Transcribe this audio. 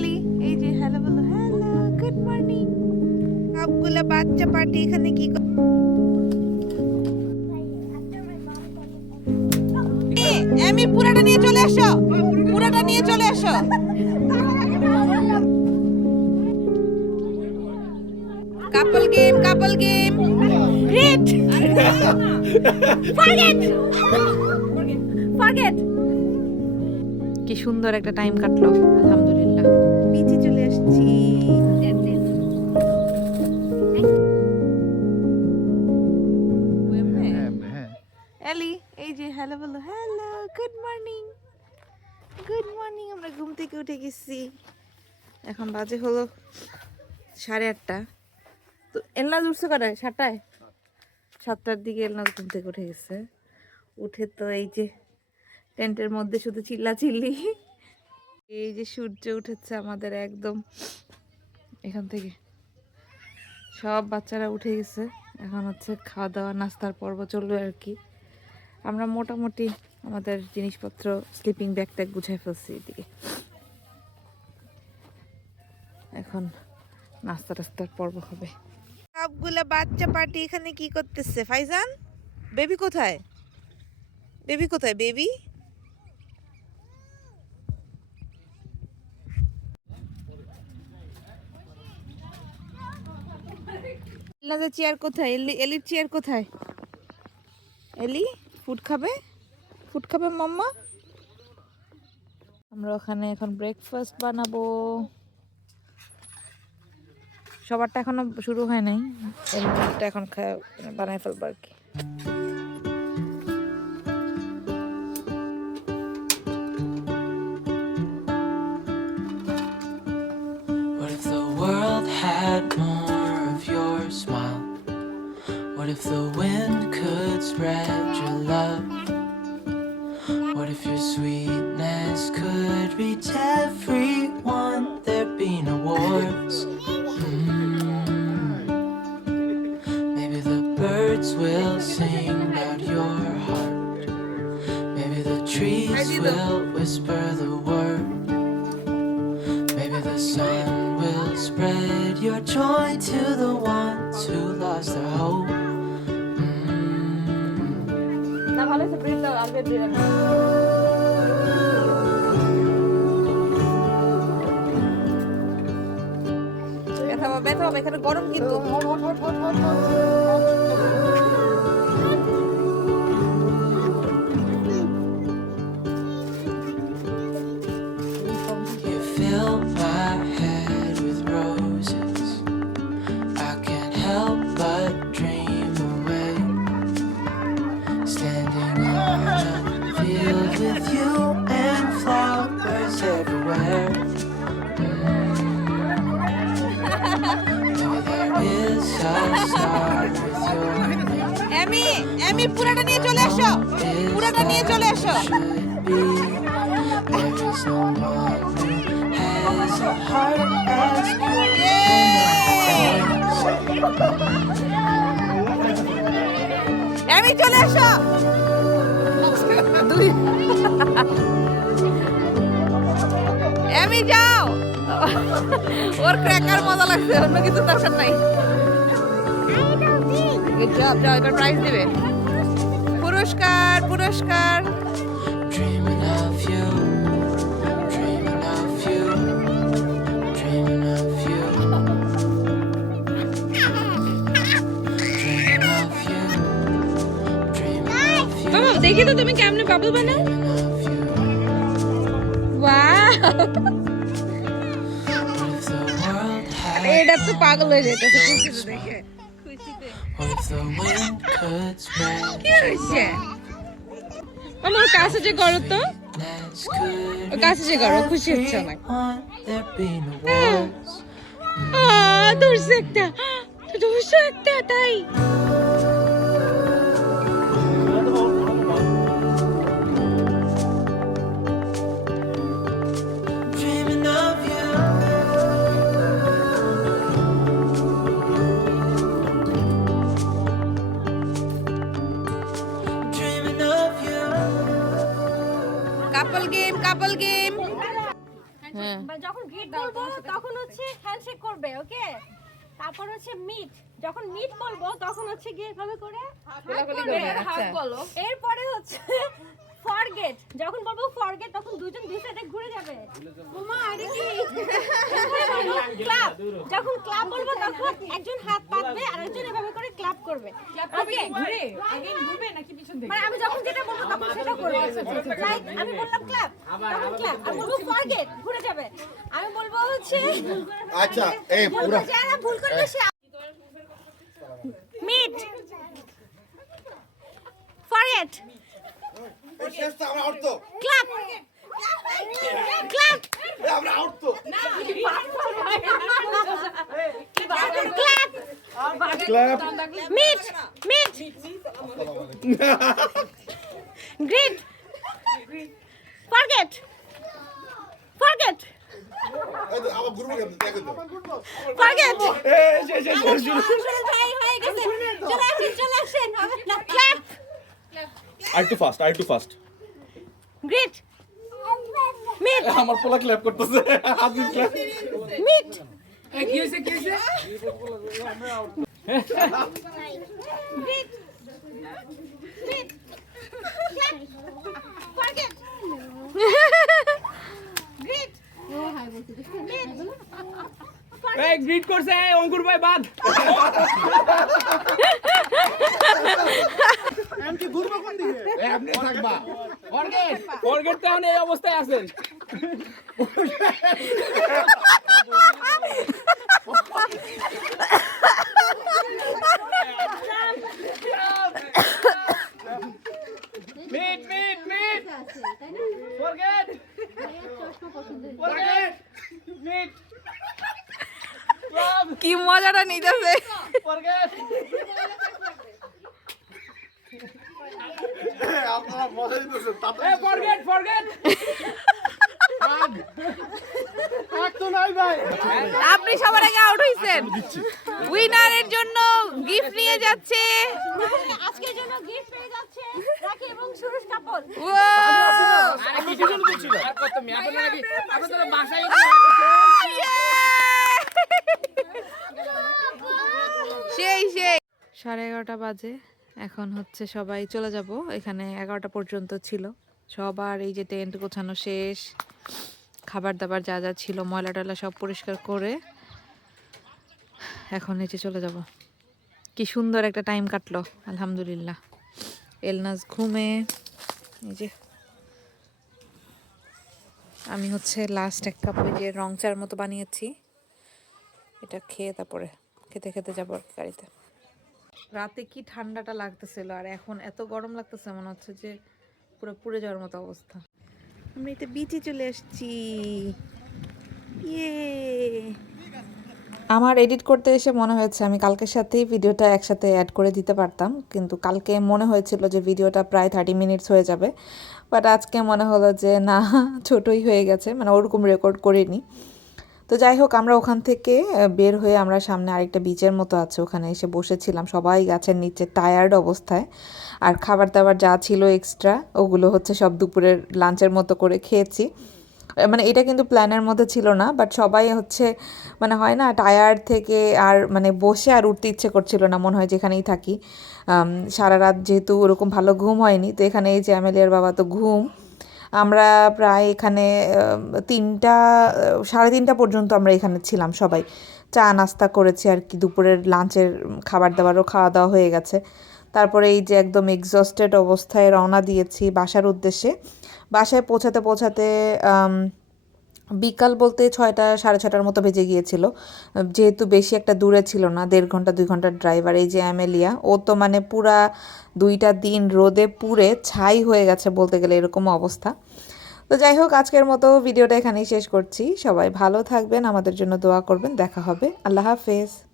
এলি এই যে হ্যালো বলো হ্যালো গুড মর্নিং সবগুলো বাচ্চা পার্টি এখানে কি এমি, পুরাটা নিয়ে চলে এসো। পুরাটা নিয়ে চলে এসো। Couple game couple game greet forget forget কি সুন্দর একটা টাইম কাটলো, আলহামদুলিল্লাহ। নিচে চলে আসছি। হ্যাঁ? এলি এই যে হ্যালো বলো। Hello good morning good morning আমরা ঘুম থেকে উঠে গেছি। এখন বাজে হলো সাড়ে আটটা। তো এলনাজ উঠছে কটায়? সাতটায়? সাতটার দিকে এলনাজ ঘুম থেকে উঠে গেছে। উঠে তো এই যে টেন্টের মধ্যে শুধু চিল্লা চিল্লি এই যে সূর্য উঠেছে আমাদের একদম এখান থেকে। সব বাচ্চারা উঠে গেছে। এখন হচ্ছে খাওয়া দাওয়া নাস্তার পর্ব চলবে আর কি। আমরা মোটামুটি আমাদের জিনিসপত্র স্লিপিং ব্যাগ ট্যাগ গুছাই ফেলছি এদিকে। এখন নাস্তা টাস্তার পর্ব হবে। সবগুলা বাচ্চা পার্টি এখানে কি করতেছে? ফাইজান বেবি কোথায়? বেবি কোথায় বেবি এলাদের চেয়ার কোথায়? এলি, এলির চেয়ার কোথায়? এলি ফুড খাবে? ফুড খাবে মাম্মা? আমরা ওখানে এখন ব্রেকফাস্ট বানাবো। সবারটা এখনও শুরু হয় নাই। এলিটা এখন বানাই বানায় ফেলব আর কি। What if the wind could spread your love? What if your sweetness could reach everyone? There'd be no wars. Mm. Maybe the birds will sing about your heart. Maybe the trees will whisper the word. Maybe the sun will spread your joy to the ones who lost their hope. ভালো আছে bread দাও পাবে ব্যথা হবে এখানে গরম কিন্তু। এমি এমি নিয়ে চলে এসো। নিয়ে চলে এসো. এমি, চলে এসো। এমি ওর ক্র্যাকার মজা লাগছে, অন্য কিছু দরকার নাই। যাও এবার প্রাইজ দিবে পুরস্কার পুরস্কার দেখি তো তুমি কেমনে বাবল বানাও এটা তো পাগল হয়ে যেতেছে দেখে কি হয়েছে মামা কাছে যে করো তো? কাছে যে করো খুশি হচ্ছে অনেক. আহ, ধরছে একটা। ধরছে একটা তাই। তারপর হচ্ছে মিট যখন মিট বলব তখন হচ্ছে গিয়ে এভাবে করে হাত করবে এরপরে হচ্ছে ফরগেট যখন বলব ফরগেট তখন দুজন দুই সাইডে ঘুরে যাবে। ওমা আরে কি? ক্লাব যখন ক্লাব বলব তখন একজন হাত পাতবে আর একজন এভাবে করে ক্লাব করবে। ওকে ঘুরে। মানে আমি যখন যেটা বলব তখন সেটা করবে। লাইক আমি বললাম ক্লাব তখন ক্লাব আমি বলব ফরগেট ঘুরে যাবে। আমি বলব হচ্ছে আচ্ছা এই পুরা যারা ভুল করবে সে মিট ফরগেট শেষ তো আমরা আউট তো। তো। Clap clap meet meet greet forget forget forget হয়ে আর একটু ফাস্ট আর একটু ফাস্ট গ্রিট মিট আমার পোলা ক্ল্যাপ করতেছে। ক্ল্যাপ মিট ফরগেট গ্রিট করছে অঙ্কুর ভাই বাদ। আপনি থাকবা। ফরগেট তো এখন এই অবস্থায় আছেন meet meet meet forget forget meet! কি মজাটা নিতেছে? ফরগেট আপনারা মজা নিতেছেন তাতে ফরগেট ফরগেট আপনি সবার আগে আউট হইছেন। উইনারের জন্য গিফট নিয়ে যাচ্ছে। আজকের জন্য গিফট পেয়ে যাচ্ছে রাখি এবং সুরজ কাপল ও আর কত মি আপনারা নাকি আপনারা বাসায় সেই সেই। সাড়ে এগারোটা বাজে। এখন হচ্ছে সবাই চলে যাব। এখানে এগারোটা পর্যন্ত ছিল। সবার এই যে টেন্ট গোছানো শেষ খাবার দাবার যা যা ছিল ময়লা টয়লা সব পরিষ্কার করে এখন নিচে চলে যাব। কি সুন্দর একটা টাইম কাটলো, আলহামদুলিল্লাহ। এলনাজ ঘুমে, এই যে আমি হচ্ছে লাস্ট এক কাপ ওই যে রং চার মতো বানিয়েছি। এটা খেয়ে তারপরে খেতে খেতে যাব গাড়িতে। রাতে কি ঠান্ডাটা লাগতেছিল আর এখন এত গরম লাগতেছে, মনে হচ্ছে যে পুরো পুড়ে যাওয়ার মতো অবস্থা। আমরা এতে বিচে চলে আসছি। ইয়ে আমার এডিট করতে এসে মনে হয়েছে আমি কালকের সাথেই ভিডিওটা একসাথে অ্যাড করে দিতে পারতাম, কিন্তু কালকে মনে হয়েছিল যে ভিডিওটা প্রায় থার্টি মিনিটস হয়ে যাবে। বাট আজকে মনে হলো যে না, ছোটই হয়ে গেছে মানে ওরকম রেকর্ড করিনি। তো যাই হোক, আমরা ওখান থেকে বের হয়ে আমরা সামনে আরেকটা বিচের মতো আছে। ওখানে এসে বসেছিলাম। সবাই গাছের নিচে টায়ার্ড অবস্থায়। আর খাবার দাবার যা ছিল এক্সট্রা ওগুলো হচ্ছে সব দুপুরের লাঞ্চের মতো করে খেয়েছি। মানে এটা কিন্তু প্ল্যানের মধ্যে ছিল না বাট সবাই হচ্ছে মানে হয় না টায়ার্ড থেকে আর মানে বসে আর উঠতে ইচ্ছে করছিল না, মনে হয় যেখানেই থাকি। সারা রাত যেহেতু ওরকম ভালো ঘুম হয়নি, তো এখানে এই যে বাবা তো ঘুম। আমরা প্রায় এখানে তিনটা সাড়ে তিনটা পর্যন্ত আমরা এখানে ছিলাম সবাই। চা নাস্তা করেছি আর কি, দুপুরের লাঞ্চের খাবার দাবারও খাওয়া দাওয়া হয়ে গেছে। তারপরে এই যে একদম এক্সস্টেড অবস্থায় রওনা দিয়েছি বাসার উদ্দেশ্যে। বাসায় পৌঁছাতে পৌঁছাতে বিকাল বলতে ছয়টা, সাড়ে ছটার মতো বেজে গিয়েছিল। যেহেতু বেশি একটা দূরে ছিল না, দেড় ঘণ্টা, দুই ঘণ্টার ড্রাইভার এই যে অ্যামেলিয়া, ও তো মানে পুরা দুইটা দিন রোদে পুড়ে ছাই হয়ে গেছে বলতে গেলে এরকম অবস্থা। তো যাই হোক, আজকের মতো ভিডিওটা এখানেই শেষ করছি। সবাই ভালো থাকবেন, আমাদের জন্য দোয়া করবেন। দেখা হবে। আল্লাহ হাফেজ।